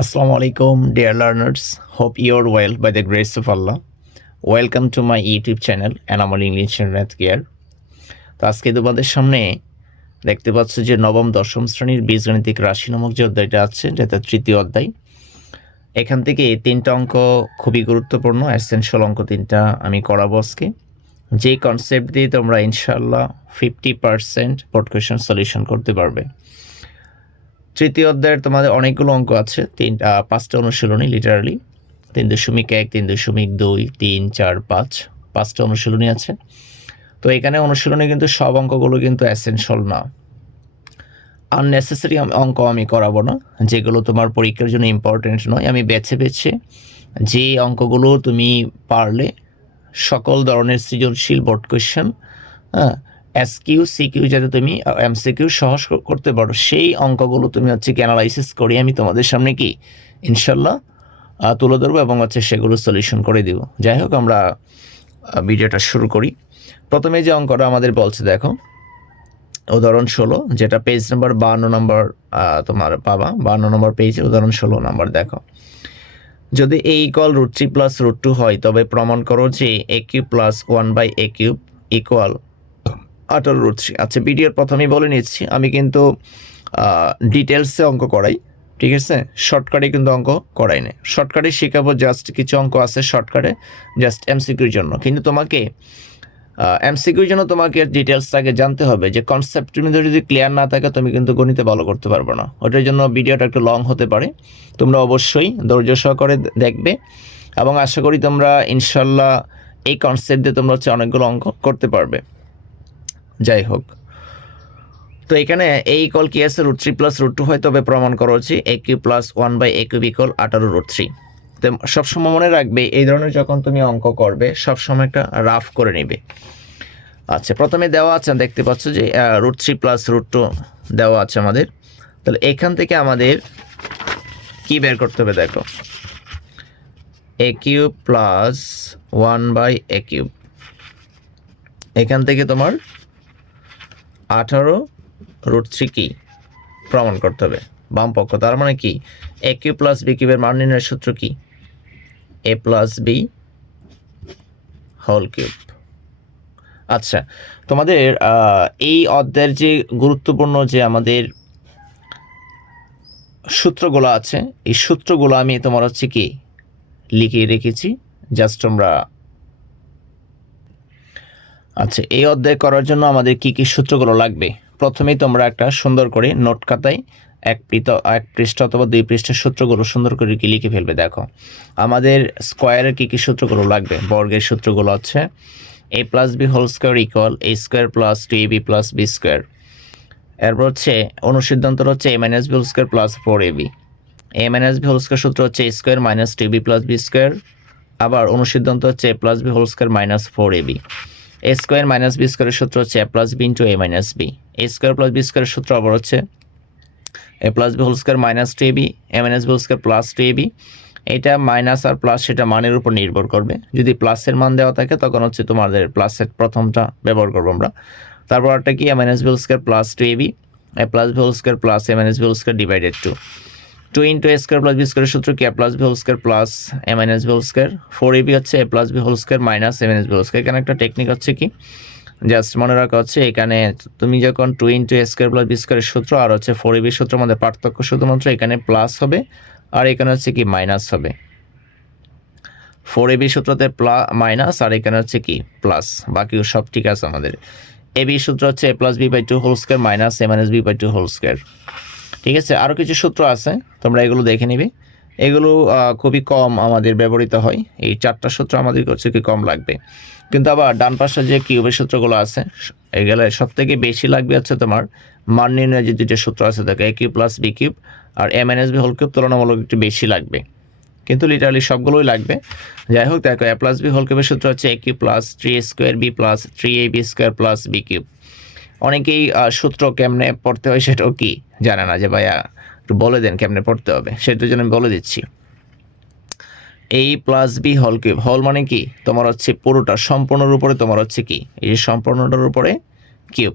Assalamu alaikum, dear learners. Hope you're well by the grace of Allah. Welcome to my YouTube channel, Anomaly English Internet Care. তো আজকে তোমাদের সামনে দেখতে পাচ্ছ যে নবম দশম শ্রেণীর বীজগণিতিক রাশি নামক যে অধ্যায়টা আছে, যেটা তৃতীয় অধ্যায়। এখান থেকে তিনটা অঙ্ক খুবই গুরুত্বপূর্ণ, এসেনশিয়াল অঙ্ক তিনটা আমি করাবো আজকে। যে কনসেপ্ট দিয়ে তোমরা ইনশাআল্লাহ 50% বোর্ড কোয়েশ্চেন সলিউশন করতে পারবে। তৃতীয় অধ্যায়ের তোমাদের অনেকগুলো অঙ্ক আছে, পাঁচটা অনুশীলনী, লিটারালি 3.1, 3.2, 3, 4, 5 পাঁচটা অনুশীলনী আছে। তো এখানে অনুশীলনী কিন্তু সব অঙ্কগুলো কিন্তু এসেনশিয়াল না, আননেসেসারি অঙ্ক আমি করাবো না, যেগুলো তোমার পরীক্ষার জন্য ইম্পর্টেন্ট নয়। আমি বেছে বেছে যে অঙ্কগুলো তুমি পারলে সকল ধরনের সৃজনশীল বোর্ড কোয়েশ্চেন, এসকিউ সিকিউ যাতে তুমি এমসিকিউ সহজ করতে পারো, সেই অঙ্কগুলো তুমি অ্যানালাইসিস করে আমি তোমাদের সামনে কি ইনশাল্লাহ তুলে ধরবো এবং সেগুলো সলিউশন করে দিব। যাই হোক, আমরা ভিডিওটা শুরু করি। প্রথমে যে অঙ্কটা আমাদের বলছে, দেখো উদাহরণ 16, যেটা পেজ নাম্বার 52 নম্বর তোমার পাবা, 52 নম্বর পেজে উদাহরণ 16 নম্বর। দেখো, যদি a ইকুয়াল √3 + √2 হয়, তবে প্রমাণ করো যে a³ + 1/a³ ইকুয়াল 18√3। আচ্ছা, ভিডিওর প্রথমেই বলে নিচ্ছি, আমি কিন্তু ডিটেলসে অঙ্ক করাই, ঠিক আছে? শর্টকাটে কিন্তু অঙ্ক করাই না। শর্টকাটে শেখাবো, জাস্ট কিছু অঙ্ক আছে শর্টকাটে জাস্ট এমসিকিউর জন্য। কিন্তু তোমাকে এমসিকিউর জন্য তোমাকে ডিটেলসটাকে জানতে হবে, যে কনসেপ্টের মধ্যে যদি ক্লিয়ার না থাকে তুমি কিন্তু গণিতে ভালো করতে পারবে না। ওটার জন্য ভিডিওটা একটু লং হতে পারে, তোমরা অবশ্যই ধৈর্য সহকারে দেখবে এবং আশা করি তোমরা ইনশাল্লাহ এই কনসেপ্ট দিয়ে তোমরা অনেকগুলো অঙ্ক করতে পারবে। যাই হোক, তো এখানে a ইকুয়াল কি আছে, √3 + √2 হয়, তবে প্রমাণ করা হচ্ছে a³ + 1/a³ ইকুয়াল 18√3। তো সবসময় মনে রাখবে, এই ধরনের যখন তুমি অঙ্ক করবে সবসময় একটা রাফ করে নিবে। আচ্ছা, প্রথমে দেওয়া আছে, দেখতে পাচ্ছ যে √3 + √2 দেওয়া আছে আমাদের। তাহলে এখান থেকে আমাদের কি বের করতে হবে, দেখো a³ + 1/a³, এখান থেকে তোমার 18√3 কি প্রমাণ করতে হবে বাম পক্ষ। তার মানে কি, a³ + b³ এর মান নির্ণয়ের সূত্র কি, a + b হোল কিউব। আচ্ছা, তোমাদের এই অধ্যায়ের যে গুরুত্বপূর্ণ যে আমাদের সূত্রগুলো আছে, এই সূত্রগুলো আমি তোমার কি লিখে রেখেছি, জাস্ট তোমরা। আচ্ছা, এই অধ্যায় করার জন্য আমাদের কি কি সূত্রগুলো লাগবে, প্রথমেই তোমরা একটা সুন্দর করে নোট খাতায় এক পৃষ্ঠা অথবা 2 পৃষ্ঠার সূত্রগুলো সুন্দর করে কি লিখে ফেলবে। দেখো, আমাদের স্কোয়ারের কি কি সূত্রগুলো লাগবে, বর্গের সূত্রগুলো হচ্ছে a + b whole square equal a² + 2ab + b²। এরপর অনুসিদ্ধান্ত হচ্ছে a - b whole square + 4ab। a - b whole square সূত্র হচ্ছে a² - 2b + b²। আবার অনুসিদ্ধান্ত হচ্ছে a + b whole square - 4ab। a² - b² এর সূত্র হচ্ছে a + b * a - b। a² + b² এর সূত্র আবার হচ্ছে a + b whole square - 2ab, a - b whole square + 2ab। এটা মাইনাস আর প্লাস সেটা মানের উপর নির্ভর করবে। যদি প্লাসের মান দেওয়া থাকে তখন তোমাদের প্লাসের প্রথমটা ব্যবহার করবো আমরা। তারপর একটা কি, a - b whole square + 2ab, a + b whole square + a - b whole square divided 2 × a² + b² এর সূত্র কি, a + b whole square + a - b whole square. 4ab হচ্ছে a + b whole square - a - b whole square. এখানে একটা technique হচ্ছে কি, just মনে রাখা হচ্ছে, এখানে তুমি যখন 2 × a² + b² এর সূত্র আর 4ab সূত্রের মধ্যে পার্থক্য শুধুমাত্র এখানে প্লাস হবে আর এখানে কি মাইনাস হবে। 4ab সূত্রতে মাইনাস আর এখানে কি প্লাস, বাকি সব ঠিক আছে আমাদের। ab সূত্র হচ্ছে a + b/2 whole square - a - b/2 whole square. ঠিক আছে, আরও কিছু সূত্র আছে, তোমরা এগুলো দেখে নিবে। এগুলো খুবই কম আমাদের ব্যবহৃত হয়, এই 4টা সূত্র আমাদের কি কম লাগবে। কিন্তু আবার ডান পাশে যে কিউবের সূত্রগুলো আছে, এগুলো সব থেকে বেশি লাগবে তোমার মান নির্ণয়ের যে 2টা সূত্র আছে, দেখো a³ + b³ আর a - b হোল কিউব তুলনামূলক একটু বেশি লাগবে, কিন্তু লিটারালি সবগুলোই লাগবে। যাই হোক, দেখো a + b হোল কিউবের সূত্র হচ্ছে a³ + 3a² b + 3ab² + b³। অনেকেই সূত্র কেমনে পড়তে হয় সেটাও কি জানে না, যে ভাইয়া একটু বলে দেন কেমনে পড়তে হবে, সেটার জন্য আমি বলে দিচ্ছি। a + b whole cube, whole মানে কি তোমার পুরোটা সম্পূর্ণর উপরে তোমার কি এই যে সম্পূর্ণটার উপরে cube,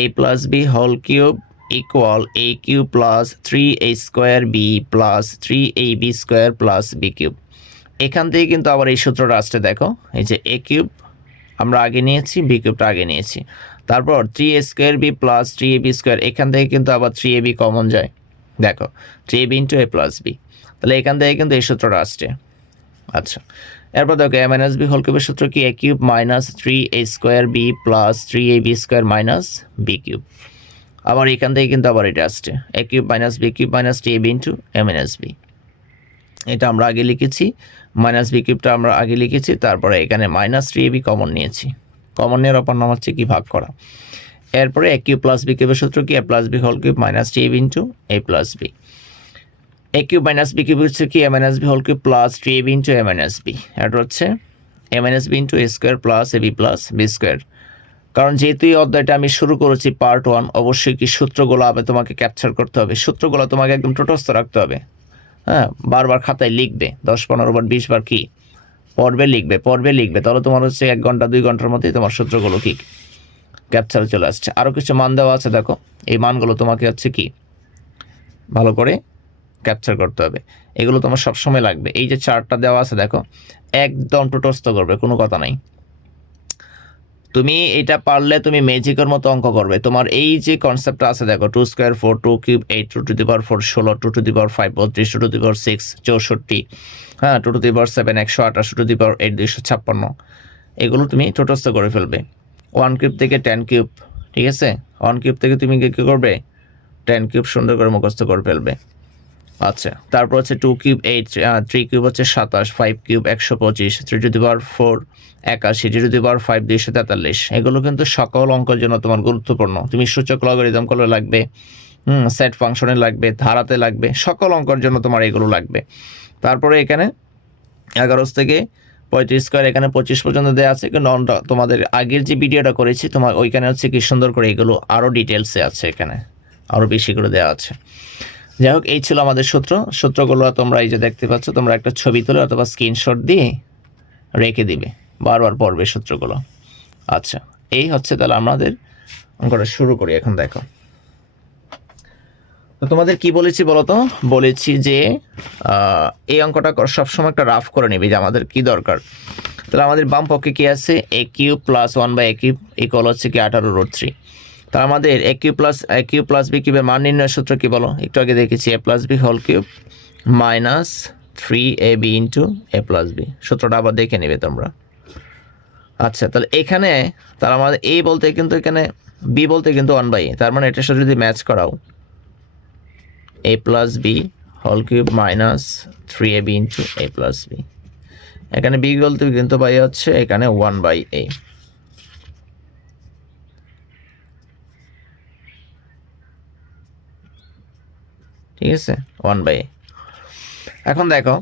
a + b whole cube equal a cube plus 3a square b plus 3ab square plus b cube. এখান থেকে কিন্তু আবার এই সূত্রটা আসছে, দেখো এই যে এ কিউব আমরা আগে নিয়েছি, বি কিউবটা আগে নিয়েছি, তারপর 3a square b plus 3ab square, এখান থেকে কিন্তু আবার 3ab কমন যায়, দেখো 3ab into a plus B, তাহলে এখান থেকে কিন্তু এই সূত্রটা আসছে। আচ্ছা, এরপর দেখো এ মাইনাস বি হোল কিউবের সূত্র কি, a cube minus 3a square b plus 3ab square minus b cube. আবার এখান থেকে কিন্তু আবার এটা আসছে a cube minus b cube minus 3ab into a minus b, এটা আমরা আগে লিখেছি, মাইনাস বি কিউবটা আমরা আগে লিখেছি, তারপরে এখানে মাইনাস 3ab কমন নিয়েছি, কমন নেওয়ার অপর নাম হচ্ছে কি, ভাগ করা। এরপরে এ কিউব প্লাস বি কিউবের সূত্র কি, a plus b whole cube minus 3ab into a plus b, a cube minus b cube হচ্ছে কি, a minus b whole cube plus 3ab into a minus b, এটা হচ্ছে a minus b into a square plus a b plus b square. কারণ যেহেতু এই অধ্যায়টা আমি শুরু করেছি পার্ট 1, অবশ্যই কি সূত্রগুলো আমি তোমাকে ক্যাপচার করতে হবে, সূত্রগুলো তোমাকে একদম টোটস্থ রাখতে হবে, হ্যাঁ, বারবার খাতায় লিখবে, 10-15 বার 20 বার কি পর্বে লিখবে, তাহলে তোমার হচ্ছে 1 ঘন্টা 2 ঘন্টার মধ্যেই তোমার সূত্রগুলো কি ক্যাপচার চলে আসছে। আরও কিছু মান দেওয়া আছে, দেখো এই মানগুলো তোমাকে হচ্ছে কি ভালো করে ক্যাপচার করতে হবে, এগুলো তোমার সবসময় লাগবে। এই যে চার্টটা দেওয়া আছে দেখো, একদম টোটস্থ করবে, কোনো কথা নাই। তুমি এটা পারলে তুমি ম্যাজিকের মতো অঙ্ক করবে। তোমার এই যে কনসেপ্টটা আছে দেখো, 2 square 4 2 cube 8 2 to the power 4 16 2 to the power 5 32 2 to the power 6 64, হ্যাঁ 2 to the power 7 128 2 to the পাওয়ার 8 256, এগুলো তুমি টোটস্থ করে ফেলবে। 1 কিউব থেকে 10 কিউব, ঠিক আছে, 1 কিউব থেকে তুমি কী করবে, 10 কিউব সুন্দর করে মুখস্থ করে ফেলবে। আচ্ছা, তারপর হচ্ছে 2 কিউব 8 3 কিউব হচ্ছে 27 5 cube 125 3 to the power 4 81 3 to the power 5 243, এগুলো কিন্তু সকল অঙ্কের জন্য তোমার গুরুত্বপূর্ণ। তুমি সূচক লগারিদম করলে লাগবে, সেট ফাংশনে লাগবে, ধারাতে লাগবে, সকল অঙ্কের জন্য তোমার এগুলো লাগবে। তারপরে এখানে 11 থেকে 35 স্কোয়ার, এখানে 25 পর্যন্ত দেওয়া আছে, কিন্তু তোমাদের আগের যে ভিডিওটা করেছি তোমার ওইখানে হচ্ছে কি সুন্দর করে এগুলো আরও ডিটেলসে আছে, এখানে আরও বেশি করে দেওয়া আছে। যাই হোক, এই ছিল আমাদের সূত্রগুলো তোমরা এই যে দেখতে পাচ্ছ, তোমরা একটা ছবি তুলে অথবা স্ক্রিনশট দিয়ে রেখে দিবে, বারবার পড়বে সূত্রগুলো। আচ্ছা, এই হচ্ছে তাহলে আমাদের অঙ্কটা শুরু করি। এখন দেখো তো তোমাদের কি বলেছি বলো তো, বলেছি যে এই অঙ্কটা সবসময় একটা রাফ করে নিবি যে আমাদের কি দরকার। তাহলে আমাদের বাম পক্ষে কি আছে, a cube plus 1/a cube equal হচ্ছে কি 18√3। তাহলে আমাদের এ কিউব প্লাস বি কিউবের মান নির্ণয়ের সূত্র কি বলো, একটু আগে দেখেছি, a plus b whole cube minus 3ab into a plus b, সূত্রটা আবার দেখে নেবে তোমরা। আচ্ছা, তাহলে এখানে তার আমাদের এ বলতে কিন্তু এখানে বি বলতে কিন্তু 1/a, তার মানে এটার সাথে যদি ম্যাচ করাও, a plus b whole cube minus 3ab into a plus b, এখানে বি বলতে কিন্তু বাই হচ্ছে এখানে 1/a। ঠিক আছে, 1/a। এখন দেখো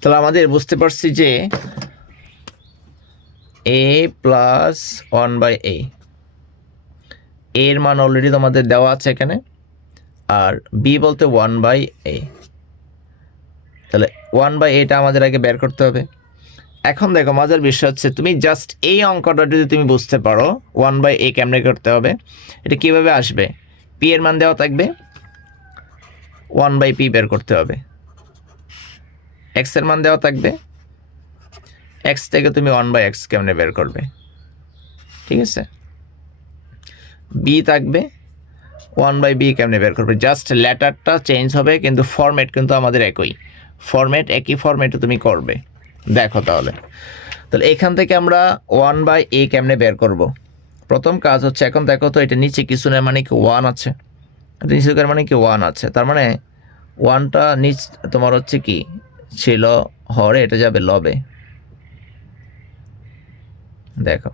তাহলে আমাদের বুঝতে পারছি যে a প্লাস 1/a এর মান অলরেডি তোমাদের দেওয়া আছে এখানে, আর b বলতে 1/a, তাহলে 1/aটা আমাদের আগে বের করতে হবে। এখন দেখো মজার বিষয় হচ্ছে, তুমি জাস্ট এই অঙ্কটা যদি তুমি বুঝতে পারো 1/a কেমনে করতে হবে, এটা কিভাবে আসবে, p এর মান দেওয়া থাকবে, 1/p বের করতে হবে, x এর মান দেওয়া থাকবে, x থেকে তুমি 1/x কেমনে বের করবে, ঠিক আছে, b থাকবে, 1/b কেমনে বের করবে, জাস্ট লেটারটা চেঞ্জ হবে, কিন্তু ফরম্যাট কিন্তু আমাদের একই ফরম্যাটে তুমি করবে। দেখো তাহলে এখান থেকে আমরা 1/a কেমনে বের করব। প্রথম কাজ হচ্ছে, এখন দেখো তো এটা নিচে কিছু না, মানে কি 1 আছে, নিচেকার মানে কি 1 আছে, তার মানে 1টা নিচ তোমার হচ্ছে কি ছিল হরে, এটা যাবে লবে। দেখো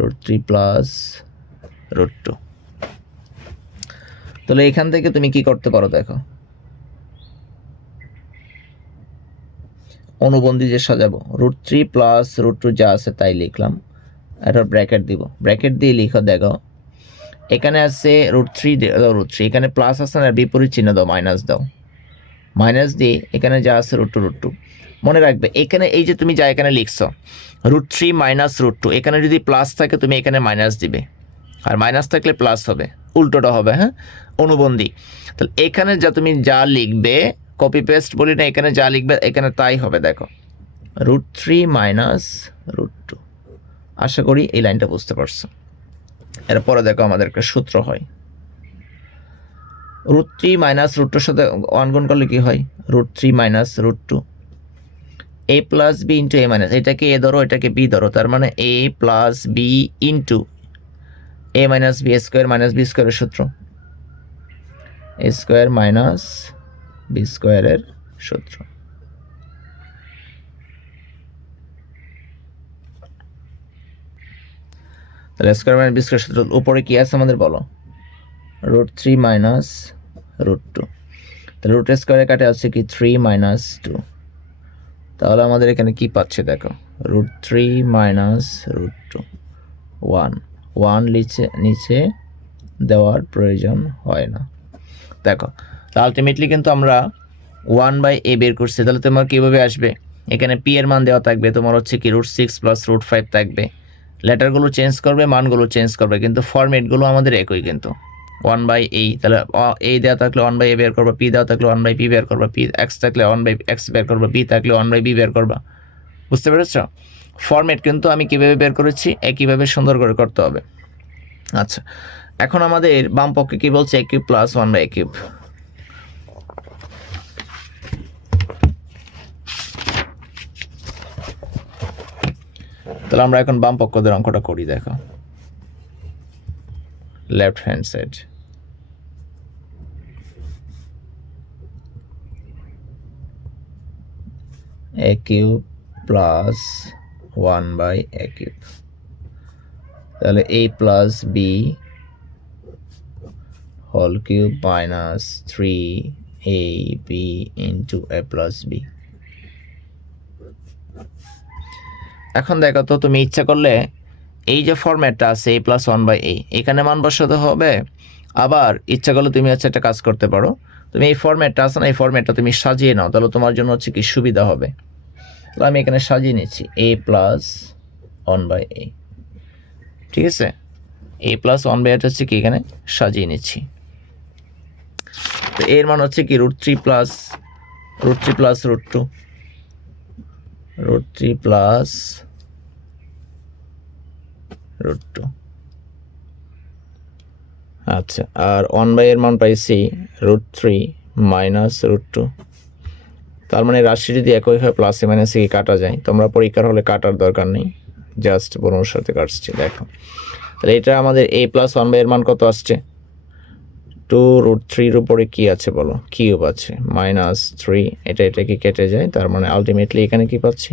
√3 প্লাস √2, তাহলে এখান থেকে তুমি কি করতে পারো, দেখো অনুবন্ধী যে সাজাবো, √3 প্লাস √2 যা আছে তাই লিখলাম, এটা ব্র্যাকেট দিব, ব্র্যাকেট দিয়ে লিখো, দেখো এখানে আছে √3 √3, এখানে প্লাস আছে না, বিপরীত চিহ্ন দাও, মাইনাস দাও, মাইনাস দিয়ে এখানে যা আছে √2 মনে রাখবে এখানে এই যে তুমি যা এখানে লিখছো √3 মাইনাস √2, এখানে যদি প্লাস থাকে তুমি এখানে মাইনাস দিবে, আর মাইনাস থাকলে প্লাস হবে, উল্টোটা হবে, হ্যাঁ, অনুবন্ধী। তাহলে এখানে তুমি যা লিখবে, কপি পেস্ট বলি না, এখানে যা লিখবে এখানে তাই হবে। দেখো √3 মাইনাস √2, আশা করি এই লাইনটা বুঝতে পারছো। এরপরে দেখো আমাদের একটা সূত্র হয়, √3 মাইনাস √2 সাথে 1 গুণ করলে কি হয়, √3 minus √2, a plus b into a minus, এটাকে এ ধরো এটাকে বি ধরো, তার মানে a plus b into a minus b square minus b স্কোয়ারের সূত্র, এ স্কোয়ার মাইনাস বি স্কোয়ারের সূত্র। তাহলে স্কোয়ার মাইনাস বি স্কোয়ার সূত্র উপরে কি আছে আমাদের বলো, √3 মাইনাস √2, তাহলে রুট স্কোয়ারে কাটে আছে কি 3 মাইনাস 2, তাহলে আমাদের এখানে কি পাচ্ছে দেখো, √3 মাইনাস √2, 1 নিচে দেওয়ার প্রয়োজন হয় না। দেখো আলটিমেটলি কিন্তু আমরা 1/a বের করছি। তাহলে তোমার কীভাবে আসবে, এখানে পি এর মান দেওয়া থাকবে, তোমার হচ্ছে কি √6 প্লাস √5 থাকবে, লেটারগুলো চেঞ্জ করবে, মানগুলো চেঞ্জ করবে, কিন্তু ফরম্যাটগুলো আমাদের একই কিন্তু 1/a। তাহলে a দেওয়া থাকলে 1/a বের করবা, পি দেওয়া থাকলে 1/p বের করবা, পি এক্স থাকলে 1/x বের করবা, বি থাকলে 1/b বের করবা। বুঝতে পেরেছ? ফরম্যাট কিন্তু আমি কীভাবে বের করেছি একইভাবে সুন্দর করে করতে হবে। আচ্ছা, এখন আমাদের বাম পক্ষে কি বলছে, a cube plus 1/a cube. তাহলে আমরা এখন বাম পক্ষদের অঙ্কটা করি। দেখো left hand side, a cube plus 1/a cube, তাহলে a plus b whole cube minus 3ab into a plus b. এখন দেখো তো তুমি ইচ্ছা করলে এই যে ফরম্যাটটা আছে a প্লাস 1/a, এখানে মান বসাতে হবে, আবার ইচ্ছা করলে তুমি হচ্ছে একটা কাজ করতে পারো, তুমি এই ফরম্যাটটা আছে না, এই ফরম্যাটটা তুমি সাজিয়ে নাও, তাহলে তোমার জন্য হচ্ছে কি সুবিধা হবে। তাহলে আমি এখানে সাজিয়ে নিচ্ছি a প্লাস 1/a, ঠিক আছে, a প্লাস 1/a হচ্ছে কি এখানে সাজিয়ে নিচ্ছি। তো এর মান হচ্ছে কি √3 প্লাস √2, √3 প্লাস √2। আচ্ছা, আর 1/a এর মান পাইছি √3 মাইনাস √2, তার মানে রাশি যদি একই হয় প্লাসে মাইনাসে কি কাটা যায়, তোমরা পরীক্ষার হলে কাটার দরকার নেই, জাস্ট বর্ণর সাথে কাটছি। দেখো তাহলে এটা আমাদের a প্লাস 1/a এর মান কত আসছে, 2√3 উপরে কি আছে বলো, কিউব আছে, মাইনাস 3, এটা কি কেটে যায়, তার মানে আলটিমেটলি এখানে কি পাচ্ছি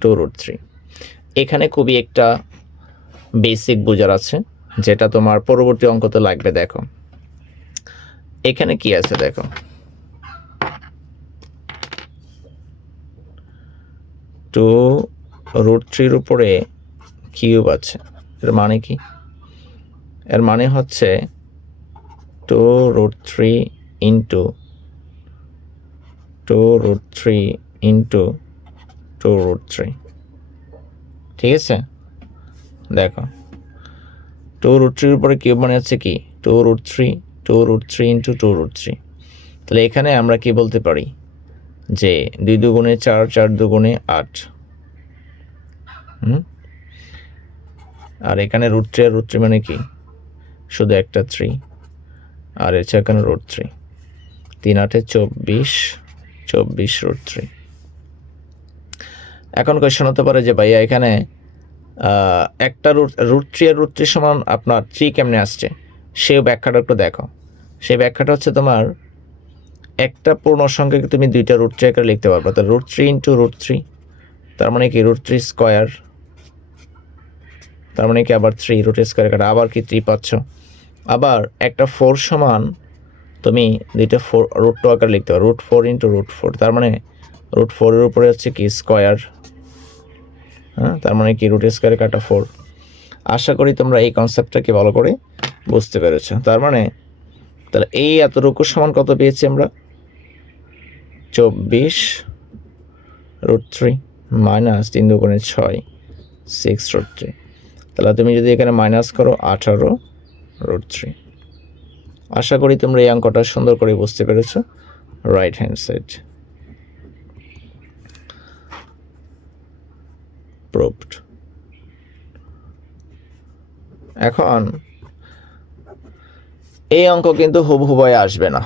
2√3। এখানে খুবই একটা বেসিক বোঝার আছে, যেটা তোমার পরবর্তী অঙ্কতে লাগবে। দেখো এখানে কি আছে, দেখো 2√3 উপরে কিউব আছে, এর মানে কি, এর মানে হচ্ছে 2√3 ইন্টু 2√3 ঠিক আছে। দেখো 2√3 উপরে কিউব মানে হচ্ছে কি 2√3 ইন্টু 2√3। তাহলে এখানে আমরা কি বলতে পারি যে 2 দুগুণে 4, 4 দুগুণে 8, আর এখানে √3 আর √3 মানে কি শুধু একটা 3, আর এর এখানে √3, 3 8 24, 24 √3। এখন কোয়েশ্চন হতে পারে যে ভাইয়া এখানে একটা √3 আর √3 সমান আপনার 3 কেমনে আসছে, সেই ব্যাখ্যাটা একটু দেখো। সেই ব্যাখ্যাটা হচ্ছে তোমার একটা পূর্ণ সংখ্যাকে তুমি 2টা √3 আকারে লিখতে পারবে, তো √3 ইন্টু √3, তার মানে কি √3 স্কোয়ার, তার মানে কি আবার 3 √3 স্কোয়ার কাটা আবার কি 3 পাচ্ছ। আবার একটা 4 সমান তুমি 2টা 4 √2 আকারে লিখতে পারো, √4 ইন্টু √4, তার মানে √4 এর উপরে হচ্ছে কি স্কোয়ার, হ্যাঁ, তার মানে কি √2 স্কোয়ারে কাটা 4। আশা করি তোমরা এই কনসেপ্টটাকে ভালো করে বুঝতে পেরেছো। তার মানে তাহলে এই এতটুকু সমান কত পেয়েছি আমরা, 24 √3 মাইনাস 3 দুগুণে 6 6√3। তাহলে তুমি যদি এখানে মাইনাস করো 18√3। আশা করি তোমরা এই অঙ্কটা সুন্দর করে বুঝতে পেরেছো। Right hand side proved. এখন এই অঙ্ক কিন্তু হুবহুবাই আসবে না।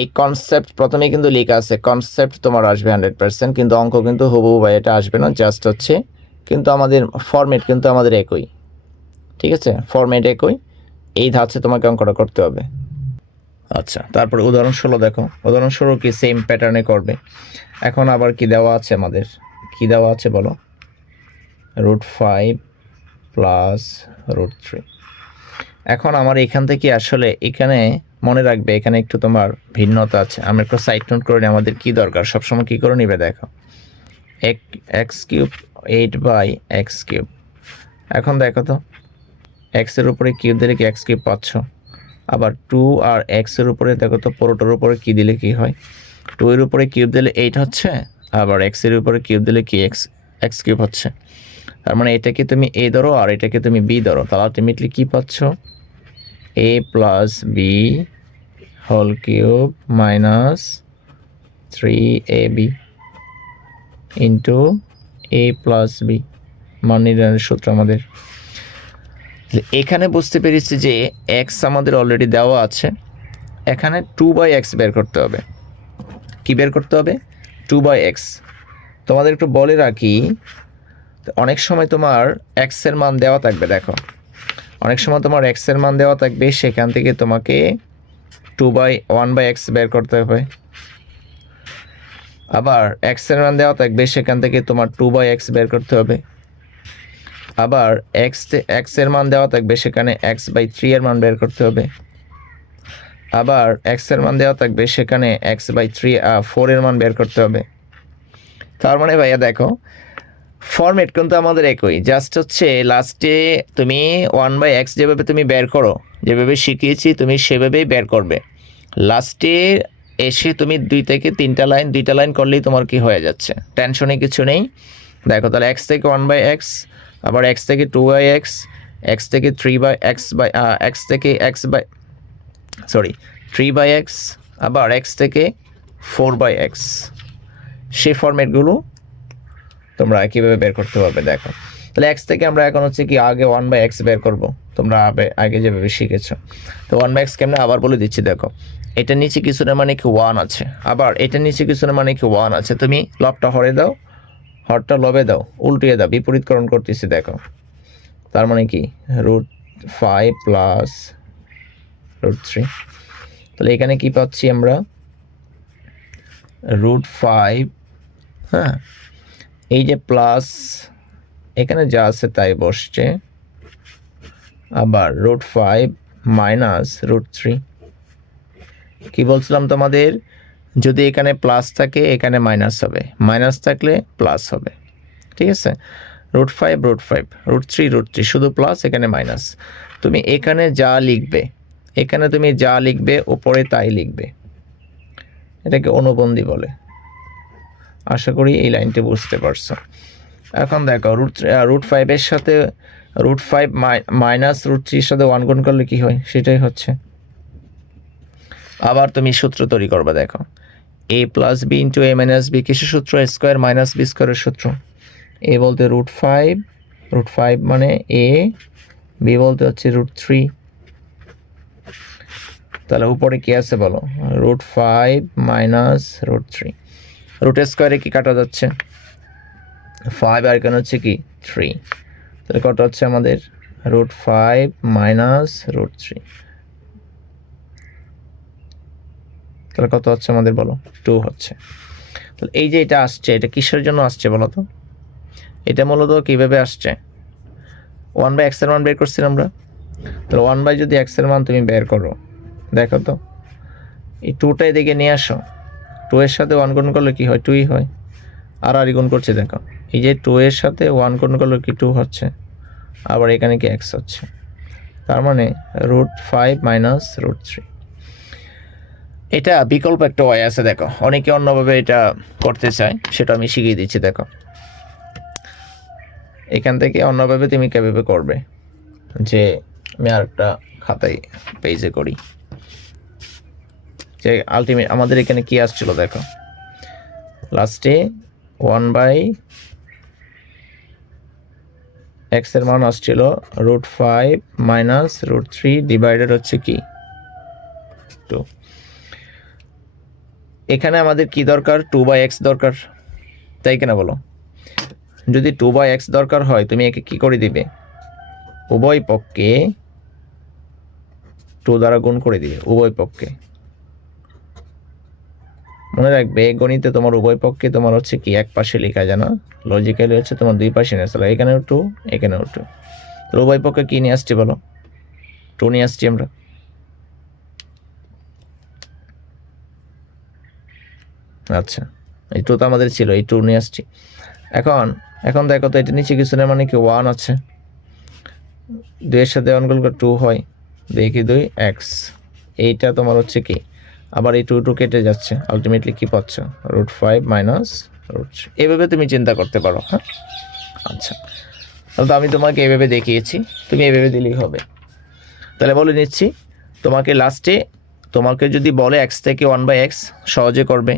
এই কনসেপ্ট প্রথমে কিন্তু লেখা আছে, কনসেপ্ট তোমার আসবে 100%, কিন্তু অঙ্ক কিন্তু হুবহুবাই এটা আসবে না। জাস্ট হচ্ছে কিন্তু আমাদের ফরম্যাট কিন্তু আমাদের একই, ঠিক আছে, ফরম্যাট একই। এই ধাঁচে তোমাকে অঙ্কটা করতে হবে। আচ্ছা, তারপর উদাহরণ 16 দেখো। উদাহরণ 16 কি সেম প্যাটার্নে করবে। এখন আবার কি দেওয়া আছে আমাদের, কি দেওয়া আছে বলো, √5 প্লাস √3। এখন আমার এখান থেকে আসলে এখানে মনে রাখবে এখানে একটু তোমার ভিন্নতা আছে। আমরা একটু সাইড নোট করে নিই আমাদের কী দরকার। সবসময় কী করে নিবে দেখো, x³ 8/x³। এখন দেখো তো এক্সের উপরে কিউব দিলে কি x³ পাচ্ছ, আবার 2 আর এক্সের উপরে দেখো তো পুরোটার উপরে কী দিলে কি হয়, 2 এর উপরে কিউব দিলে 8 হচ্ছে, আবার এক্সের উপরে কিউব দিলে কি x³ হচ্ছে। তার মানে এটাকে তুমি a ধরো আর এটাকে তুমি b ধরো, তাহলে আলটিমেটলি কী পাচ্ছ, a plus b whole cube minus 3ab into a plus b মান নির্ণয়ের সূত্র আমাদের। এখানে বুঝতে পেরেছি যে x আমাদের অলরেডি দেওয়া আছে, এখানে 2/x বের করতে হবে। কি বের করতে হবে, 2/x। তোমাদের একটু বলে রাখি, অনেক সময় তোমার x এর মান দেওয়া থাকবে, দেখো অনেক সময় তোমার x এর মান দেওয়া থাকবে, সেখান থেকে তোমাকে 1/x বের করতে হবে। আবার x এর মান দেওয়া থাকবে, সেখান থেকে তোমার 2/x বের করতে হবে। আবার x এর মান দেওয়া থাকবে, সেখানে x/3 এর মান বের করতে হবে। আবার x এর মান দেওয়া থাকবে, সেখানে x/4 এর মান বের করতে হবে। তার মানে ভাইয়া দেখো ফরম্যাট কিন্তু আমাদের একই, জাস্ট হচ্ছে লাস্টে তুমি 1/x যেভাবে তুমি বের করো, যেভাবে শিখিয়েছি তুমি সেভাবেই বের করবে। লাস্টে এসে তুমি 2 থেকে 3টা লাইন করলেই তোমার কি হয়ে যাচ্ছে, টেনশনে কিছু নেই। দেখো তাহলে x থেকে 1/x, আবার x থেকে 2/x, x থেকে 3/x, আবার x থেকে 4/x। সেই ফরম্যাটগুলো তোমরা কীভাবে বের করতে পারবে দেখো। তাহলে x থেকে আমরা এখন হচ্ছে কি আগে 1/x বের করব, তোমরা আগে যেভাবে শিখেছো। তো 1/x কেমনে আবার বলে দিচ্ছি, দেখো এটা নিচে কিছু না মানে কি 1 আছে, আবার এটা নিচে কিছু না মানে কি 1 আছে। তুমি লবটা হরে দাও, হরটা লবে দাও, উল্টিয়ে দাও, বিপরীতকরণ করতেছি দেখো। তার মানে কি √5 প্লাস √3। তাহলে এখানে কি পাচ্ছি আমরা, √5, হ্যাঁ এই যে প্লাস এখানে যা আছে তাই বসছে, আবার √5 মাইনাস √3। কি বলছিলাম তোমাদের, যদি এখানে প্লাস থাকে এখানে মাইনাস হবে, মাইনাস থাকলে প্লাস হবে, ঠিক আছে। √5 √3 শুধু প্লাস, এখানে মাইনাস। তুমি এখানে যা লিখবে, এখানে তুমি যা লিখবে উপরে তাই লিখবে, এটাকে অনুবন্ধী বলে। আশা করি এই লাইনটি বুঝতে পারছো। এখন দেখো √5 এর সাথে √5 মাইনাস √3 এর সাথে 1 গুণ করলে কি হয়, সেটাই হচ্ছে। আবার তুমি সূত্র তৈরি করবে, দেখো a plus b into a minus b, কিসের সূত্র, a স্কোয়ার মাইনাস b স্কোয়ারের সূত্র। a বলতে √5 মানে a, b বলতে হচ্ছে √3। তাহলে উপরে কি আছে বলো, √5 মাইনাস √3। রুটের স্কোয়ারে কি কাটা যাচ্ছে, 5, আর এখানে হচ্ছে কি 3। তাহলে কত হচ্ছে আমাদের, √5 মাইনাস √3। তাহলে কত হচ্ছে আমাদের বলো, 2 হচ্ছে। তাহলে এই যে এটা আসছে, এটা কিসের জন্য আসছে বলো তো, এটা মূলত কীভাবে আসছে, 1/x এর মান বের করছিলাম আমরা। তাহলে 1/, যদি x এর মান তুমি বের করো, দেখো তো এই 2টা এদিকে নিয়ে আসো, 2 এর সাথে 1 গুণ করলে কি হয়, 2ই হয়। আর গুণ করছে, দেখো এই যে 2 এর সাথে 1 গুণ করলে কি 2 হচ্ছে, আবার এখানে কি x হচ্ছে। তার মানে √5 মাইনাস √3। এটা বিকল্প একটা ওয়ে আছে, দেখো অনেকে অন্যভাবে এটা করতে চায়, সেটা আমি শিখিয়ে দিচ্ছি। দেখো এখান থেকে অন্যভাবে তুমি কিভাবে করবে, যে আমি আরেকটা খাতায় পেজে করি, যে আলটিমেট আমাদের এখানে কি আসছিল দেখো, লাস্টে 1/x এর মান আসছিল √5 মাইনাস √3 ডিভাইডেড হচ্ছে কি 2। এখানে আমাদের কি দরকার, 2/x দরকার, তাই কিনা বলো? যদি 2/x দরকার হয় তুমি একে কি করে দিবে, উভয় পক্ষে 2 দ্বারা গুণ করে দিবে, উভয় পক্ষে। মনে রাখবে গণিতে তোমার উভয় পক্ষে তোমার হচ্ছে কি এক পাশে লেখা যায় না, লজিক্যালি হচ্ছে তোমার দুই পাশে নিয়ে আসলে, এখানেও 2 এখানেও 2। তো উভয় পক্ষে কি নিয়ে আসছি বলো, 2 নিয়ে আসছি আমরা। আচ্ছা এই 2 তো আমাদের ছিল, এই 2 নিয়ে আসছি। এখন দেখো তো এটা নিচে কিছু না, মানে কি 1 আছে, 2 এর সাথে 1 গুণ করে 2 হয়, 2 কি 2 x, এইটা তোমার হচ্ছে কি, আবার এই 2 কেটে যাচ্ছে, আলটিমেটলি কি পাচ্ছ √5 মাইনাস √3। এভাবে তুমি চিন্তা করতে পারো। হ্যাঁ আচ্ছা, তাহলে আমি তোমাকে এভাবে দেখিয়েছি, তুমি এভাবে দিলেই হবে। তাহলে বলে নিচ্ছি, তোমাকে লাস্টে তোমাকে যদি বলে x থেকে 1/x সহজে করবে,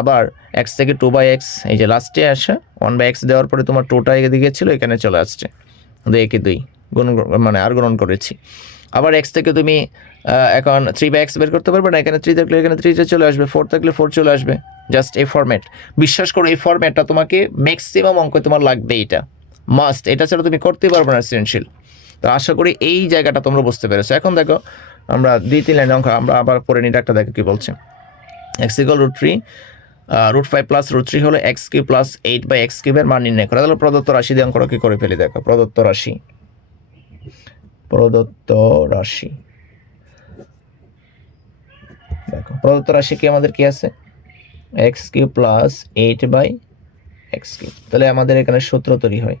আবার x থেকে 2/x, এই যে লাস্টে আসে 1/x দেওয়ার পরে তোমার 2টা এদিকে ছিল, এখানে চলে আসছে 2 কে 2 গুণ, মানে আর গুণন করেছি। আবার x থেকে তুমি এখন 3/x বের করতে পারবে না, এখানে 3 থাকলে এখানে 3 চলে আসবে, 4 থাকলে 4 চলে আসবে, জাস্ট এই ফরম্যাট। বিশ্বাস করো এই ফরম্যাটটা তোমাকে ম্যাক্সিমাম অঙ্ক তোমার লাগবে, এটা মাস্ট, এটা ছাড়া তুমি করতে পারবে না সৃজনশীল। তো আশা করি এই জায়গাটা তোমরা বুঝতে পেরেছো। এখন দেখো আমরা 2-3 লাইন অঙ্ক আমরা আবার পরে নিই, একটা দেখো কি বলছে। x = √3, √5 প্লাস √3 হলো x³ প্লাস 8/x³ এর মান নির্ণয় করা। তাহলে প্রদত্ত রাশি দিয়ে অঙ্কটা কি করে ফেলি, দেখো প্রদত্ত রাশি দেখো প্রদত্ত রাশি কি আমাদের কি আছে, x³ প্লাস 8/x³। তাহলে আমাদের এখানে সূত্র তৈরি হয়,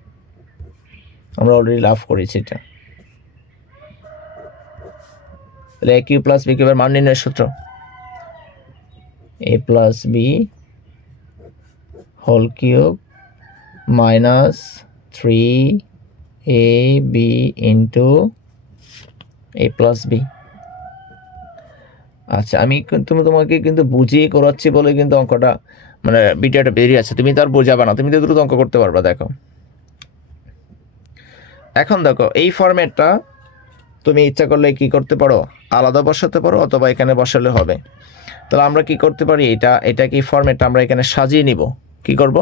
আমরা অলরেডি লাভ করেছি এটা। তাহলে a³ প্লাস b³ এর মান নির্ণয়ের সূত্র a plus b whole cube minus 3ab into a plus b। আচ্ছা আমি কিন্তু তোমাকে কিন্তু বুঝিয়ে করাচ্ছি বলে কিন্তু অঙ্কটা মানে ভিডিওটা বেরিয়ে আছে, তুমি তো আর বোঝাবে না, তুমি তো দ্রুত অঙ্ক করতে পারবা। দেখো এখন দেখো এই ফরম্যাটটা তুমি ইচ্ছা করলে কি করতে পারো, আলাদা বসাতে পারো, অথবা এখানে বসালে হবে। তাহলে আমরা কি করতে পারি, এটা কি ফরম্যাটটা আমরা এখানে সাজিয়ে নিব, কি করব,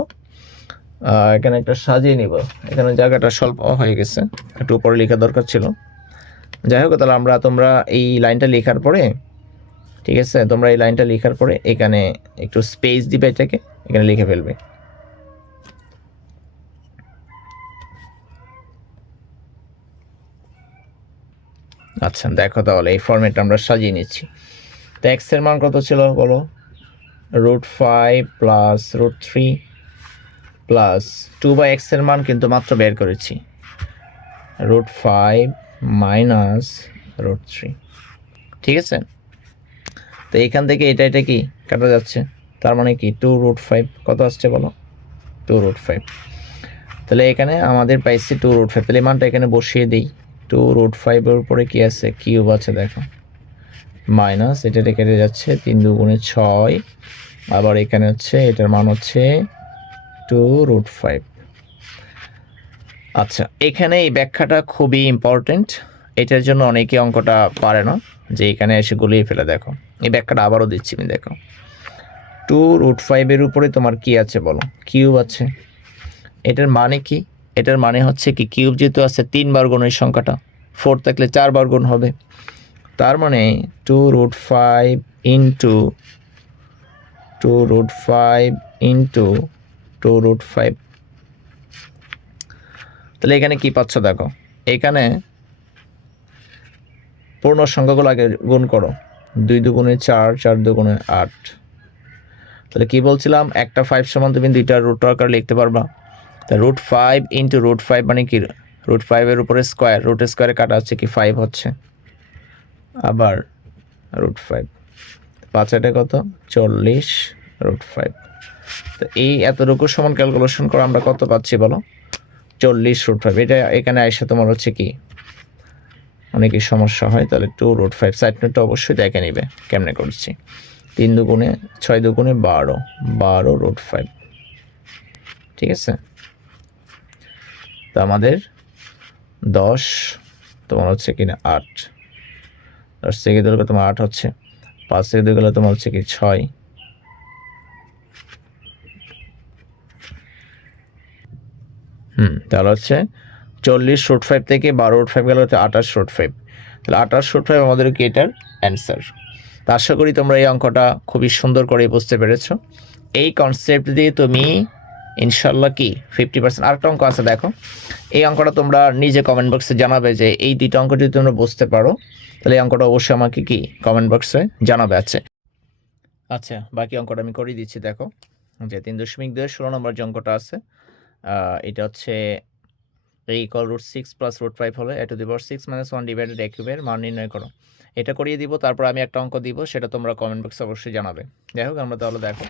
এখানে একটা সাজিয়ে নিব, এখানে জায়গাটা স্বল্প হয়ে গেছে, একটু উপরে লেখা দরকার ছিল। যাই হোক, তাহলে তোমরা এই লাইনটা লেখার পরে, ঠিক আছে, তোমরা এই লাইনটা লেখার পরে এখানে একটু স্পেস দিবে, এটাকে এখানে লিখে ফেলবে। আচ্ছা দেখো তাহলে এই ফরম্যাটটা আমরা সাজিয়ে নিচ্ছি। তো x এর মান কত ছিল বলো, √5 প্লাস √3 প্লাস 2/x এর মান কিন্তু মাত্র বের করেছি, √5 মাইনাস √3, ঠিক আছে। তো এখান থেকে এটা কি কাটা যাচ্ছে, তার মানে কি 2√5 কত আসছে বলো, 2√5। তাহলে এখানে আমাদের পাইছি 2√5, তাহলে মানটা এখানে বসিয়ে দিই, 2√5 এর উপরে কি আছে, কিউব আছে দেখো, মাইনাস এটা কেটে যাচ্ছে, 3 × 2 = 6, আবার এখানে হচ্ছে এটার মান হচ্ছে 2√5। আচ্ছা এখানে এই ব্যাখ্যাটা খুবই ইম্পর্টেন্ট, এটার জন্য অনেকে অঙ্কটা পারে না, যে এখানে এসে গুলিয়ে ফেলে। দেখো এই ব্যাখ্যাটা আবারও দিচ্ছি আমি, দেখো 2√5 এর উপরে তোমার কি আছে বলো, কিউব আছে। এটার মানে কি, এটার মানে হচ্ছে কি, কিউব যেহেতু আছে 3 বার গুণ এই সংখ্যাটা, 4 থাকলে 4 বার গুণ হবে, তার মানে 2√5 ইন্টু 2√5 তাহলে এখানে কি পাচ্ছ দেখো, এখানে পূর্ণ সংখ্যাগুলো আগে গুণ করো, 2 × 2 = 4, 4 × 2 = 8। তাহলে কি বলছিলাম, একটা 5 সমান তুমি 2টা রুট আকারে লিখতে পারবা। তা √5 ইন্টু √5 মানে কি, √5 এর উপরে স্কোয়ার, রুট স্কোয়ারে কাটা হচ্ছে কি 5 হচ্ছে, আবার √5, 5 এটা কত 40√5। তো এই এতটুকু সমান ক্যালকুলেশন করে আমরা কত পাচ্ছি বলো 40√5। এটা এখানে এসে তোমার হচ্ছে কি অনেকই সমস্যা হয়, তাহলে 2√5 সাইড নোটটা অবশ্যই দেখে নিবে কেমনে করছি। 3 দুগুণে 6 দুগুণে 12√5, ঠিক আছে। তো আমাদের 10 তোমার হচ্ছে কিনা 8, 10 থেকে দিলে তোমার 8 হচ্ছে, 5 থেকে দিলে তোমার হচ্ছে কি 6, তাহলে হচ্ছে 40√5 থেকে 12√5 গেলে হচ্ছে 28√5। তাহলে 28√5 আমাদের কি এটার অ্যান্সার। তা আশা করি তোমরা এই অঙ্কটা খুবই সুন্দর করে বুঝতে পেরেছো। এই কনসেপ্ট দিয়ে তুমি ইনশাল্লাহ কি 50%। আরেকটা অঙ্ক আছে দেখো, এই অঙ্কটা তোমরা নিজে কমেন্ট বক্সে জানাবে যে এই দুইটা অঙ্ক যদি তোমরা বুঝতে পারো তাহলে এই অঙ্কটা অবশ্যই আমাকে কি কমেন্ট বক্সে জানাবে। আচ্ছা বাকি অঙ্কটা আমি করে দিচ্ছি। দেখো যে 3.2 16 নম্বর যে অঙ্কটা আছে, এটা হচ্ছে a equal √6 plus √5 হলে a to the power 6 minus 1 divided a কিউবের মান নির্ণয় করো। এটা করিয়ে দিব, তারপর আমি একটা অঙ্ক দিব, সেটা তোমরা কমেন্ট বক্সে অবশ্যই জানাবে। যাই হোক আমরা তাহলে দেখো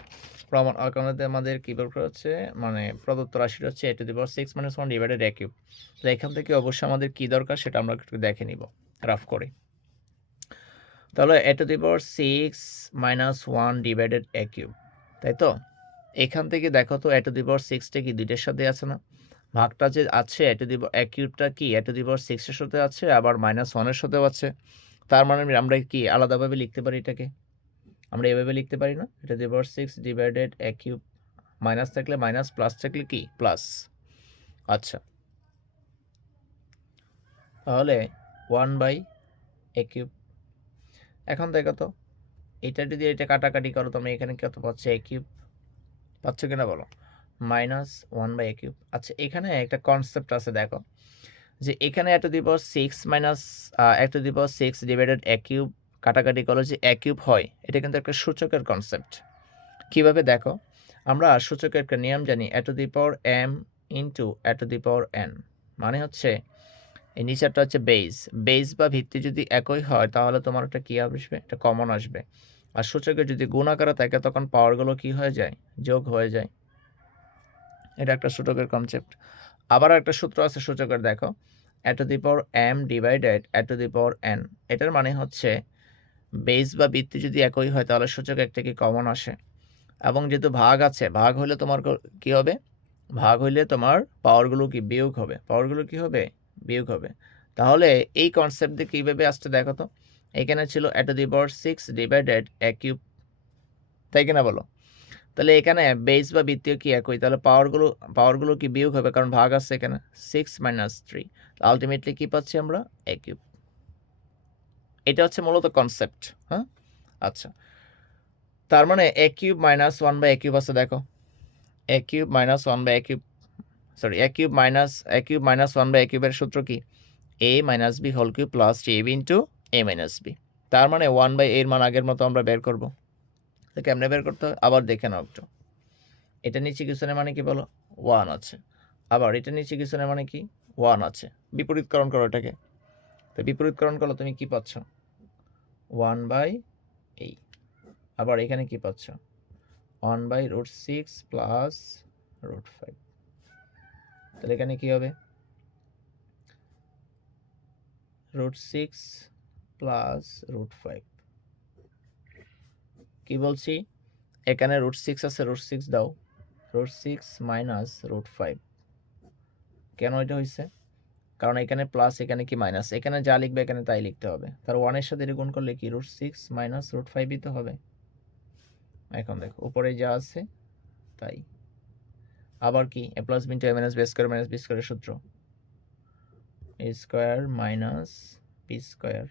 প্রমাণ আকারে আমাদের কী দরকার হচ্ছে, মানে প্রদত্ত রাশিটা হচ্ছে a to the power 6 minus 1 divided a cube. তো এখান থেকে অবশ্যই আমাদের কী দরকার সেটা আমরা একটু দেখে নিব রাফ করে। তাহলে a to the power 6 minus 1 divided a cube, তাই তো। এখান থেকে দেখো তো a to the power 6টা কি দুইটার সাথে আছে না, ভাগটা যে আছে a to the power a কিউবটা কি a to the power 6 এর সাথে আছে, আবার -1 এর সাথেও আছে। তার মানে আমরা কি আলাদাভাবে লিখতে পারি এটাকে, আমরা এভাবে লিখতে পারি না, a to the power 6 divided a cube, minus থাকলে মাইনাস, প্লাস থাকলে কি প্লাস। আচ্ছা তাহলে 1/a কিউব। এখন দেখো তো এটা যদি এটা কাটাকাটি করো তোমরা এখানে কত পাচ্ছ a কিউব, পাচ্ছ কিনা বলো, -1/a কিউব। আচ্ছা এখানে একটা কনসেপ্ট আছে দেখো, যে এখানে a to the power 6 minus a to the power 6 divided a cube কাটাকাটি করলে যে a কিউব হয়, এটা কিন্তু একটা সূচকের কনসেপ্ট। কিভাবে দেখো, আমরা সূচকের একটা নিয়ম জানি, a to the power m into a to the power n, মানে হচ্ছে এই নিচেরটা হচ্ছে বেস বা ভিত্তি যদি একই হয় তাহলে তোমার একটা কী আসবে, একটা কমন আসবে। আর সূচকের যদি গুণ আকারে থাকে তখন পাওয়ারগুলো কি হয়ে যায়, যোগ হয়ে যায়। এটা একটা সূচকের কনসেপ্ট। আবার একটা সূত্র আছে সূচকের, দেখো a to the power m divided a to the power n। এটার মানে হচ্ছে বেস বা ভিত্তি যদি একই হয় তাহলে সূচক একটা কি কমন আসে। এবং যেহেতু ভাগ আছে, ভাগ হলে তোমার কি হবে, ভাগ হইলে তোমার পাওয়ারগুলো কি বিয়োগ হবে, পাওয়ারগুলো কি হবে বিয়োগ হবে। তাহলে এই কনসেপ্ট দিয়ে কীভাবে আসছে দেখো তো, এখানে ছিল a to the power 6 divided a cube, তাই কিনা বলো। তাহলে এখানে বেস বা ভিত্তিও কি একই, তাহলে পাওয়ারগুলো কি বিয়োগ হবে, কারণ ভাগ আছে এখানে 6 - 3, আলটিমেটলি কি পাচ্ছি আমরা a কিউব। এটা হচ্ছে মূলত কনসেপ্ট। হ্যাঁ আচ্ছা, তার মানে a কিউব -1/a কিউব আছে দেখো, a cube -1/a cube, sorry a cube -1/a কিউবের সূত্র কি a - b whole cube plus ab into a - b। তার মানে 1/a এর মান আগের মতো আমরা বের করব। তো কেমনে বের করতে হয় আবার দেখে নাও একটু। এটা নিচে কিছুনের মানে কি বলো 1 আছে, আবার এটা নিচে কিছুনের মানে কি 1 আছে। বিপরীতকরণ করো এটাকে, তো বিপরীতকরণ করলে তুমি কি পাচ্ছ 1/a। আবার এখানে কি পাচ্ছ 1/√6 প্লাস √5। তাহলে এখানে কি হবে √6 প্লাস √5। কি বলছি, এখানে √6 আছে, √6 দাও, √6 মাইনাস √5। কেন এটা হয়েছে, কারণ এখানে প্লাস এখানে কি মাইনাস, এখানে যা লিখবে এখানে তাই লিখতে হবে। তার 1 এর সাথে এটা গুণ করলে কি √6 মাইনাস √5ই তো হবে। এখন দেখো উপরে যা আছে তাই, আবার কি a plus b into a minus b square minus b স্কয়ারের সূত্র a square minus b square.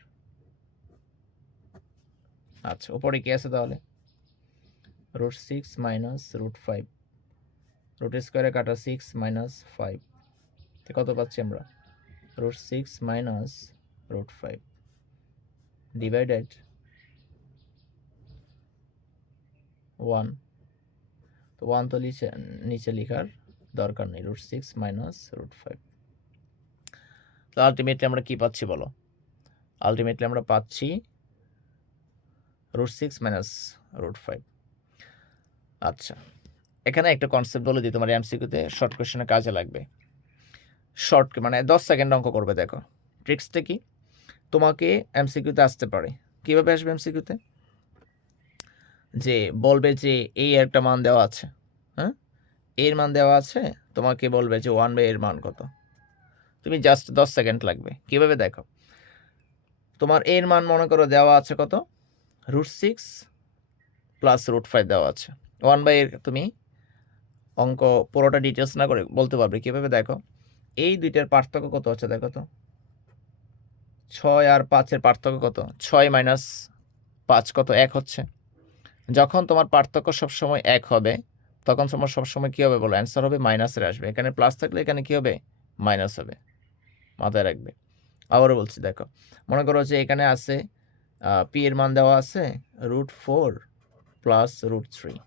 আচ্ছা উপরে কি আছে তাহলে √6 মাইনাস √5, রুট স্কয়ারে কাটা 6 মাইনাস 5, তো কত পাচ্ছি আমরা √6 মাইনাস √5 ডিভাইডেড 1। তো 1 তো নিচে লেখার দরকার নেই, √6 মাইনাস √5। তো আলটিমেটলি আমরা কি পাচ্ছি বলো, আলটিমেটলি আমরা পাচ্ছি √6 মাইনাস √5। আচ্ছা, এখানে একটা কনসেপ্ট বলে দিই, তোমার এমসিকিউতে শর্ট কোয়েশ্চেনে কাজে লাগবে। শর্ট মানে 10 সেকেন্ড অঙ্ক করবে। দেখো ট্রিক্সটা কি, তোমাকে এমসিকিউতে আসতে পারে। কীভাবে আসবে এমসিকিউতে? যে বলবে যে এই একটা মান দেওয়া আছে, হ্যাঁ, এর মান দেওয়া আছে, তোমাকে বলবে যে 1/, এর মান কত। তুমি জাস্ট 10 সেকেন্ড লাগবে। কীভাবে দেখো, তোমার এর মান মনে করো দেওয়া আছে কত, √6 প্লাস √5 দেওয়া আছে। 1/, এর তুমি অঙ্ক পুরোটা ডিটেলস না করে বলতে পারবে। কীভাবে দেখো, এই দুইটার পার্থক্য কত হচ্ছে দেখো তো, 6 আর 5-এর পার্থক্য কত, 6 মাইনাস 5 কত, 1 হচ্ছে। যখন তোমার পার্থক্য সবসময় 1 হবে, তখন তোমার সবসময় কী হবে বলো, অ্যান্সার হবে মাইনাসের আসবে। এখানে প্লাস থাকলে এখানে কী হবে, মাইনাস হবে। মাথায় রাখবে। আবারও বলছি, দেখো মনে করো যে এখানে আছে পি এর মান দেওয়া আছে √4 প্লাস √3,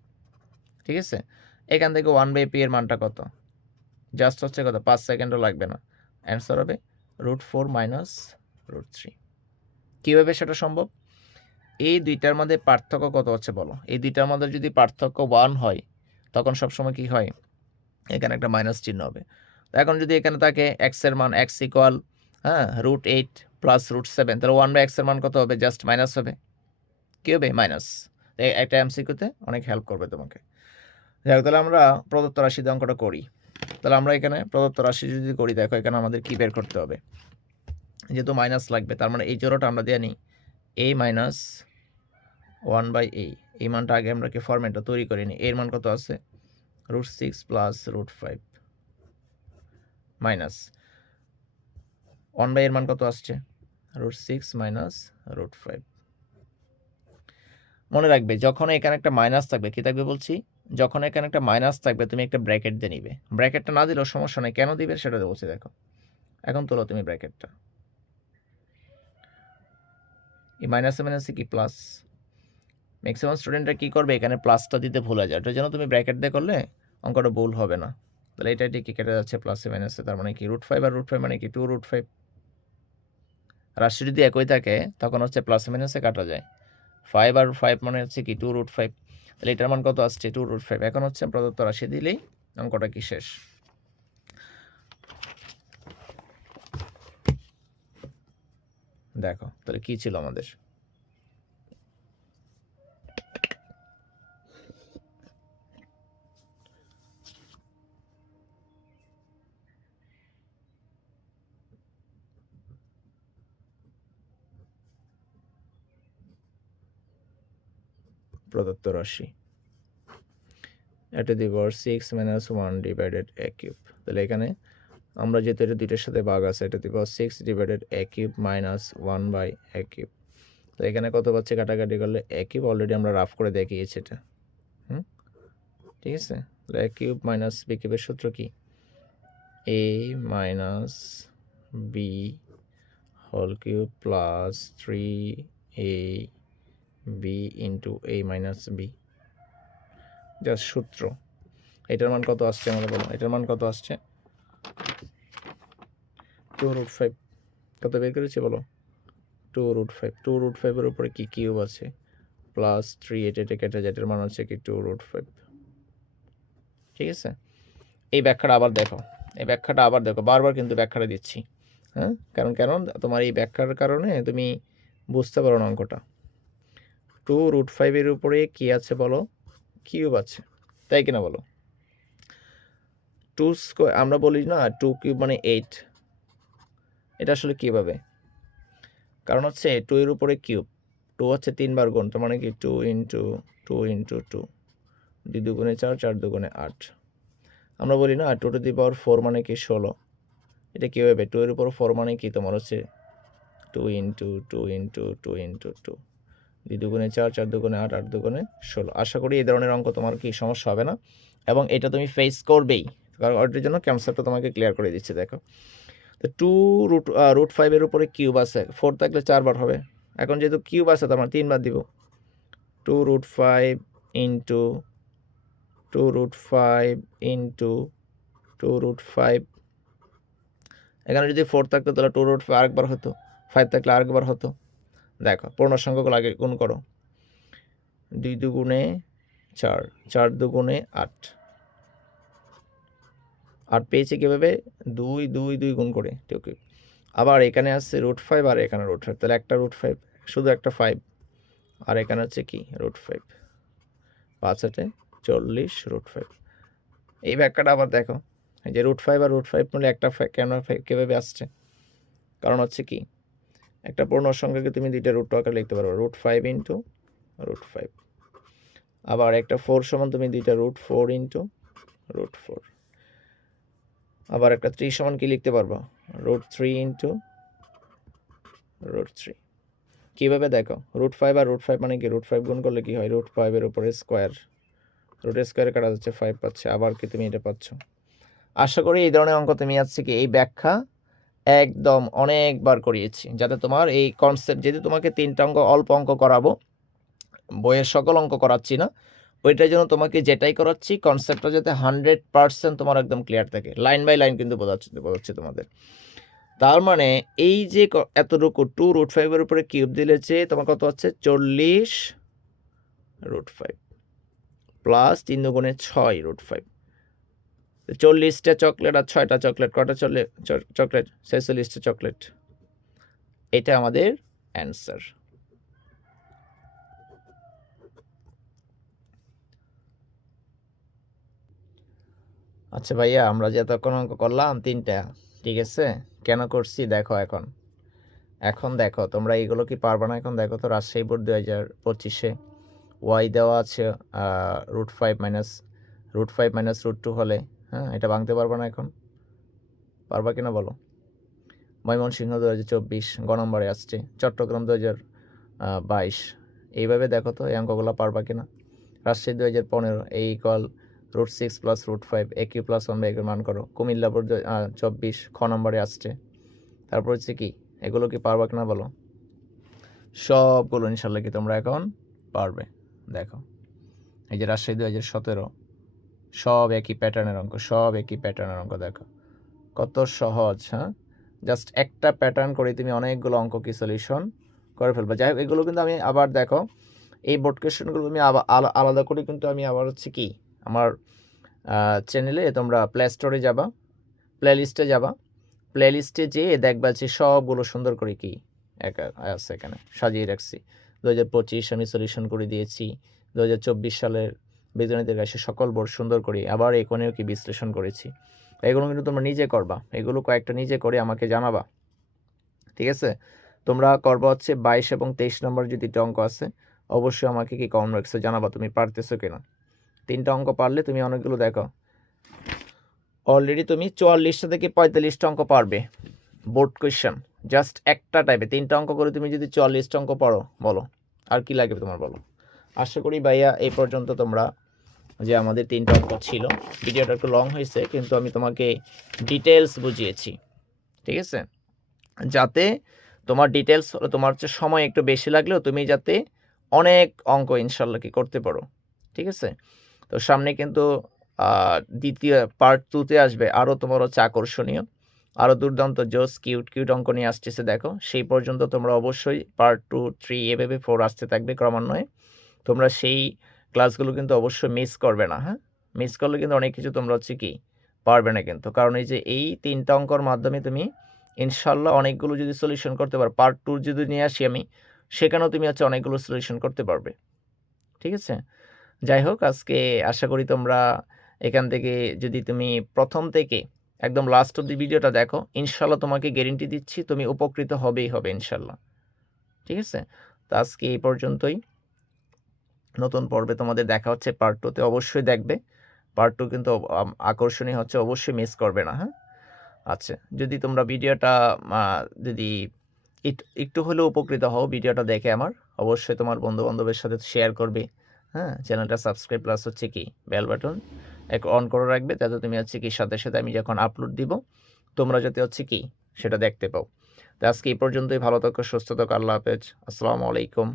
ঠিক আছে। এখান থেকে 1/, পি এর মানটা কত, জাস্ট হচ্ছে কত, 5 সেকেন্ডও লাগবে না, অ্যান্সার হবে √4 মাইনাস √3। কীভাবে সেটা সম্ভব, এই দুইটার মধ্যে পার্থক্য কত হচ্ছে বলো। এই দুইটার মধ্যে যদি পার্থক্য 1 হয়, তখন সবসময় কি হয়, এখানে একটা মাইনাস চিহ্ন হবে। এখন যদি এখানে থাকে এক্সের মান x ইকুয়াল, হ্যাঁ, √8 প্লাস √7, তাহলে 1/, এর মান কত হবে, জাস্ট মাইনাস হবে। কী হবে, মাইনাস। একটা এমসিকিউতে অনেক হেল্প করবে তোমাকে। যাই হোক, তাহলে আমরা প্রদত্ত রাশি দিয়ে অঙ্কটা করি। তাহলে আমরা এখানে প্রদত্ত রাশি যদি করি, দেখো এখানে আমাদের কী বের করতে হবে, যেহেতু মাইনাস লাগবে, তার মানে এই জোড়াটা আমরা দিয়ে নিই a মাইনাস 1/a। এই মানটা আগে আমরা কি ফরম্যাটটা তৈরি করে নিই। এর মান কত আছে, √6 প্লাস √5 মাইনাস 1/, এর মান কত আসছে, √6 মাইনাস √5। মনে রাখবে, যখন এখানে একটা মাইনাস থাকবে, কী থাকবে বলছি, যখন এখানে একটা মাইনাস থাকবে তুমি একটা ব্র্যাকেট দিয়ে নিবে। ব্র্যাকেটটা না দিলেও সমস্যা নেই, কেন দিবে সেটা বলছি। দেখো এখন তোলো তুমি ব্র্যাকেটটা, এই মাইনাসে মাইনাসে কি প্লাস। ম্যাক্সিমাম স্টুডেন্টরা কী করবে, এখানে প্লাসটা দিতে ভুলে যায়, এটার জন্য তুমি ব্র্যাকেট দিয়ে করলে অঙ্কটা ভুল হবে না। তাহলে এটা কি কেটে যাচ্ছে প্লাসে মাইনাসে, তার মানে কি √5 আর √5 মানে কি 2√5। রাশি যদি একই থাকে তখন হচ্ছে প্লাসে মাইনাসে কাটা যায়। 5 আর 5 মানে হচ্ছে কি 2√5। তাহলে এটার মান কত আসছে, 2√5। এখন হচ্ছে প্রদত্ত রাশি দিলেই অঙ্কটা কি শেষ। দেখো তাহলে কি ছিল আমাদের, প্রদত্ত রাশি এটা দিব 6 মাইনাস 1 ডিভাইডেড a কিউব। তাহলে এখানে আমরা যেহেতু এটা দুইটার সাথে ভাগ আছে, এটা দিব 6 divided a cube minus 1/a cube. তো এখানে কত পাচ্ছে, কাটাকাটি করলে a কিউব অলরেডি আমরা রাফ করে দেখিয়েছি এটা, ঠিক আছে। তাহলে a কিউব মাইনাস b কিউবের সূত্র কি, a minus b whole cube plus 3ab into a minus b, just সূত্র। এটার মান কত আসছে আমাদের বলো, এটার মান কত আসছে 2√5। কত বের করেছি বলো, 2√5। 2√5-এর উপরে কি কিউব আছে প্লাস 3, এটা কেটে যায়, এটার মান হচ্ছে কি 2√5, ঠিক আছে। এই ব্যাখ্যাটা আবার দেখো, এই ব্যাখ্যাটা আবার দেখো, বারবার কিন্তু ব্যাখ্যাটা দিচ্ছি, হ্যাঁ, কারণ তোমার এই ব্যাখ্যার কারণে তুমি বুঝতে পারো না অঙ্কটা। 2√5-এর উপরে কি আছে বলো, কিউব আছে, তাই কিনা বলো। 2 স্কোয়ার আমরা বলি না, 2 কিউব মানে 8। এটা আসলে কীভাবে, কারণ হচ্ছে 2 এর উপরে কিউব, 2 হচ্ছে 3 বার গুণ, তার মানে কি 2 ইন্টু 2 ইন্টু 2, 2 দুগুণে 4, 4 দুগুণে 8। আমরা বলি না 2 টু দি পাওয়ার 4 মানে কি 16। এটা কীভাবে, 2 এর উপর 4 মানে কি তোমার হচ্ছে 2 ইন্টু 2 ইন্টু 2 ইন্টু 2, 2 দুগুণে 4, 4 দুগুণে 8, 8 দুগুণে 16। আশা করি এই ধরনের অঙ্ক তোমার কি সমস্যা হবে না, এবং এটা তুমি ফেস করবেই, কারণ ওটার জন্য কনসেপ্টটা তোমাকে ক্লিয়ার করে দিচ্ছে। দেখো তো 2√5-এর উপরে কিউব আছে, 4 থাকলে 4 বার হবে। এখন যেহেতু কিউব আছে তো আমরা 3 বার দিব, 2√5 ইন্টু 2√5 ইন্টু 2√5। এখানে যদি 4 থাকতো তাহলে 2√5 আরেকবার হতো, 5 থাকলে আরেকবার হতো। দেখো পূর্ণ সংখ্যাগুলো আগে গুণ করো, 2 দুগুণে 4, 4 দুগুণে 8, 8 পেয়েছে কীভাবে? 2 2 2 গুণ করে, ওকে। আবার এখানে আসছে √5 আর এখানে √5, তাহলে একটা √5, শুধু একটা 5, আর এখানে হচ্ছে কি √5, 5 8 40 √5। এই ব্যাখ্যাটা আবার দেখো, এই যে √5 আর √5 মিলে একটা কেন কীভাবে আসছে? কারণ হচ্ছে কি, একটা পূর্ণ সংখ্যাকে তুমি দুইটা রুট আকারে লিখতে পারো, √5 ইন্টু √5। আবার একটা 4 সমান তুমি দুইটা √4 ইন্টু √4। আবার একটা 3 সমান কি লিখতে পারবো? √3 ইন্টু √3। কীভাবে দেখো, √5 আর √5 মানে কি, √5 গুণ করলে কি হয়? √5 এর উপরে স্কোয়ার, রুটের স্কোয়ারে কাটা যাচ্ছে 5 পাচ্ছে, আবার কি তুমি এটা পাচ্ছ। আশা করি এই ধরনের অঙ্ক তুমি আজকে কি এই ব্যাখ্যা একদম অনেকবার করিয়েছি, যাতে তোমার এই কনসেপ্ট, যেহেতু তোমাকে 3টা অঙ্ক অল্প অঙ্ক করাবো, বইয়ের সকল অঙ্ক করাচ্ছি না, ওইটার জন্য তোমাকে যেটাই করাচ্ছি কনসেপ্টটা যাতে 100% তোমার একদম ক্লিয়ার থাকে, লাইন বাই লাইন কিন্তু বোঝাচ্ছি তোমাদের। তার মানে এই যে এতটুকু 2 √5 এর উপরে কিউব দিলেছে তোমার কত হচ্ছে? 40 √5 প্লাস 3 দুগুণে 6 √5। 40টা চকলেট আর 6টা চকলেট, কটা চকলেট? 46টা চকলেট। এটা আমাদের অ্যান্সার। আচ্ছা ভাইয়া, আমরা যে এতক্ষণ অঙ্ক করলাম 3টা, ঠিক আছে, কেন করছি দেখো। এখন দেখো তোমরা এইগুলো কি পারবে না? এখন দেখো তো, রাজশাহী বোর্ড 2025-এ ওয়াই দেওয়া আছে √5 মাইনাস √2 হলে, হ্যাঁ, এটা ভাঙতে পারবে না? এখন পারবা কিনা বলো? ময়মনসিংহ 2024 গ নম্বরে আসছে, চট্টগ্রাম 2022। এইভাবে দেখো তো এই অঙ্কগুলো পারবা কিনা। রাজশাহী 2015 এই ইকুয়াল √6 প্লাস √5 AQ প্লাস 1/এর মান করো। কুমিল্লা বোর্ড 24 খ নম্বরে আসছে। তারপর হচ্ছে কি, এগুলো কি পারবা কিনা বলো? সবগুলো ইনশাল্লাহ কি তোমরা এখন পারবে। দেখো এই যে রাজশাহী 2017, সব একই প্যাটার্নের অঙ্ক, দেখো কত সহজ। হ্যাঁ, জাস্ট একটা প্যাটার্ন করে তুমি অনেকগুলো অঙ্ক কি সলিউশন করে ফেলবে। যাই হোক, এগুলো কিন্তু আমি আবার দেখো, এই বোর্ড কোয়েশ্চেনগুলো আমি আবার আলাদা করে কিন্তু আমি আবার হচ্ছে কি, আমার চ্যানেলে তোমরা প্লে স্টোরে যাবা, প্লেলিস্টে যাবা, প্লেলিস্টে যেয়ে দেখবা যে সবগুলো সুন্দর করে কি আছে এখানে সাজিয়ে রাখছি। 2025 আমি সলিউশন করে দিয়েছি, 2024 সালের বীজগণিতের কাছে সকল বোর্ড সুন্দর করে, আবার এখানেও কি বিশ্লেষণ করেছি। এগুলো কিন্তু তোমরা নিজে করবা, এগুলো কয়েকটা নিজে করে আমাকে জানাবা, ঠিক আছে। তোমরা করবা হচ্ছে 22 এবং 23 নম্বর যে 2টা অঙ্ক আছে, অবশ্যই আমাকে কি কমেন্ট বক্সে জানাবা তুমি পারতেছো কিনা। 3টা অঙ্ক পারলে তুমি অনেকগুলো, দেখো অলরেডি তুমি 44টা থেকে 45টা অঙ্ক পারবে বোর্ড কোয়েশ্চেন, জাস্ট একটা টাইপে 3টা অঙ্ক করে তুমি যদি 44টা অঙ্ক পারো, বলো আর কি লাগবে তোমার, বলো। আশা করি ভাইয়া এই পর্যন্ত তোমরা, যে আমাদের 3টা অঙ্ক ছিল, ভিডিওটা একটু লং হয়েছে কিন্তু আমি তোমাকে ডিটেলস বুঝিয়েছি, ঠিক আছে, যাতে তোমার ডিটেলস হলো, তোমার হচ্ছে সময় একটু বেশি লাগলেও তুমি যাতে অনেক অঙ্ক ইনশাল্লাহ কি করতে পারো, ঠিক আছে। তো সামনে কিন্তু দ্বিতীয় পার্ট 2তে আসবে আরও তোমার হচ্ছে আকর্ষণীয়, আরও দুর্দান্ত জোস কিউট অঙ্ক নিয়ে আসতেছে। দেখো সেই পর্যন্ত তোমরা অবশ্যই পার্ট 2 3 এভাবে 4 আসতে থাকবে ক্রমান্বয়ে। তোমরা সেই ক্লাসগুলো কিন্তু অবশ্যই মিস করবে না। হ্যাঁ, মিস করলে কিন্তু অনেক কিছু তোমরা হচ্ছে কি পারবে না কিন্তু, কারণ এই যে এই 3টা অঙ্কর মাধ্যমে তুমি ইনশাল্লাহ অনেকগুলো যদি সলিউশন করতে পারো, পার্ট 2 যদি নিয়ে আসি আমি, সেখানেও তুমি হচ্ছে অনেকগুলো সলিউশন করতে পারবে, ঠিক আছে। যাই হোক, আজকে আশা করি তোমরা এখান থেকে যদি তুমি প্রথম থেকে একদম লাস্ট অব্দি ভিডিওটা দেখো, ইনশাল্লাহ তোমাকে গ্যারেন্টি দিচ্ছি তুমি উপকৃত হবেই হবে ইনশাল্লাহ, ঠিক আছে। তো আজকে এই পর্যন্তই, নতুন পর্বে তোমাদের দেখা হচ্ছে পার্ট 2তে, অবশ্যই দেখবে। পার্ট 2 কিন্তু আকর্ষণীয় হচ্ছে, অবশ্যই মিস করবে না। হ্যাঁ, আচ্ছা, যদি তোমরা ভিডিওটা যদি একটু হলেও উপকৃত হও ভিডিওটা দেখে, আমার অবশ্যই তোমার বন্ধুবান্ধবের সাথে শেয়ার করবে। হ্যাঁ, চ্যানেলটা সাবস্ক্রাইব প্লাস হচ্ছে কি বেল বাটন অন করে রাখবে, যাতে তুমি হচ্ছে কি সাথে সাথে আমি যখন আপলোড দিব তোমরা যাতে হচ্ছে কি সেটা দেখতে পাও। তো আজকে এই পর্যন্তই, ভালো থাকো, সুস্থ থাকো, আল্লাহ হাফেজ, আসসালামু আলাইকুম।